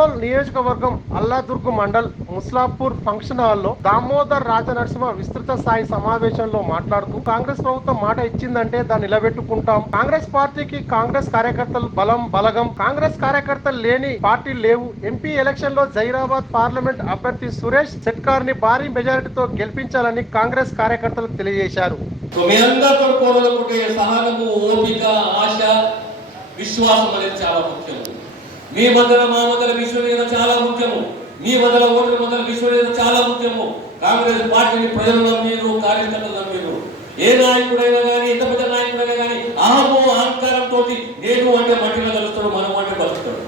ఆందోళ్ నియోజకవర్గం అల్లాదుర్గ్ మండల్ ముస్లాపూర్ ఫంక్షన్ హాల్లో దామోదర్ రాజనరసింహ విస్తృత స్థాయి సమావేశంలో మాట్లాడుతూ కాంగ్రెస్ ప్రభుత్వం మాట ఇచ్చిందంటే దాన్ని నిలబెట్టుకుంటాం. కాంగ్రెస్ పార్టీకి కాంగ్రెస్ కార్యకర్తలు బలం బలగం. కాంగ్రెస్ కార్యకర్తలు లేని పార్టీలు లేవు. ఎంపీ ఎలక్షన్లో జైరాబాద్ పార్లమెంట్ అభ్యర్థి సురేష్ సెట్కార్ని భారీ మెజారిటీతో గెలిపించాలని కాంగ్రెస్ కార్యకర్తలు తెలియజేశారు. ఓపిక ఆశ విశ్వాసం అనేది చాలా ముఖ్యం. మీ మధ్యలో మా మధ్యలో విశ్వనీయత చాలా ముఖ్యము. మీ మధ్యలో ఓటర్ మధ్యన విశ్వనీయత చాలా ముఖ్యము. కాంగ్రెస్ పార్టీని ప్రజలు నమ్మిరు కార్యకర్తలు నమ్మిరు ఏ నాయకుడైనా కానీ ఎంత పెద్ద నాయకుడైనా కానీ అహము అహంకారంతో నేను అంటే మట్టిలో కలుస్తాడు మనం అంటే కలుస్తాడు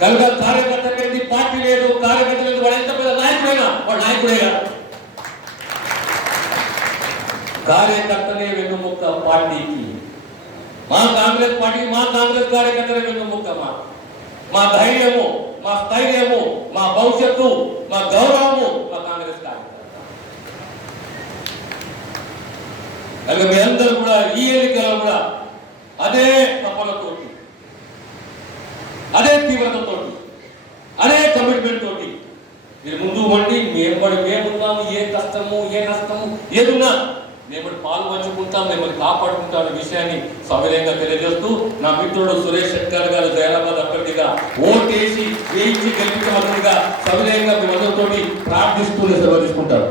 కనుక కార్యకర్త లేదు పార్టీ లేదు కార్యకర్త లేదు వాడు ఎంత పెద్ద నాయకుడైనా వాడు నాయకుడే కాదు కార్యకర్తనే వెన్నుముక్క పార్టీకి మా కాంగ్రెస్ పార్టీ మా కాంగ్రెస్ కార్యకర్తలే వెన్నుముక్క మా మా ధైర్యము మా స్థైర్యము మా భవిష్యత్తు మా గౌరవము మా కాంగ్రెస్ కార్యకర్త కనుక మీ అందరూ కూడా ఈ ఎన్నికల్లో కూడా అదే తపనతోటి అదే తీవ్రతతో అదే కమిట్మెంట్ తోటి మీరు ముందు వండి మేము పడి మేమున్నాము ఏ కష్టము ఏ నష్టము ఏదున్నా మేము పాల్పంచుకుంటాం మిమ్మల్ని కాపాడుకుంటాం అనే విషయాన్ని సవినయంగా తెలియజేస్తూ నా మిత్రుడు సురేష్ శెట్కర్ గారు జైలాబాద్ అభ్యర్థిగా ఓటేసి వేయించి గెలిపించవలసిందిగా సవినయంగా మీ అందరితోటి ప్రార్థిస్తూ సెలవు తీసుకుంటారు.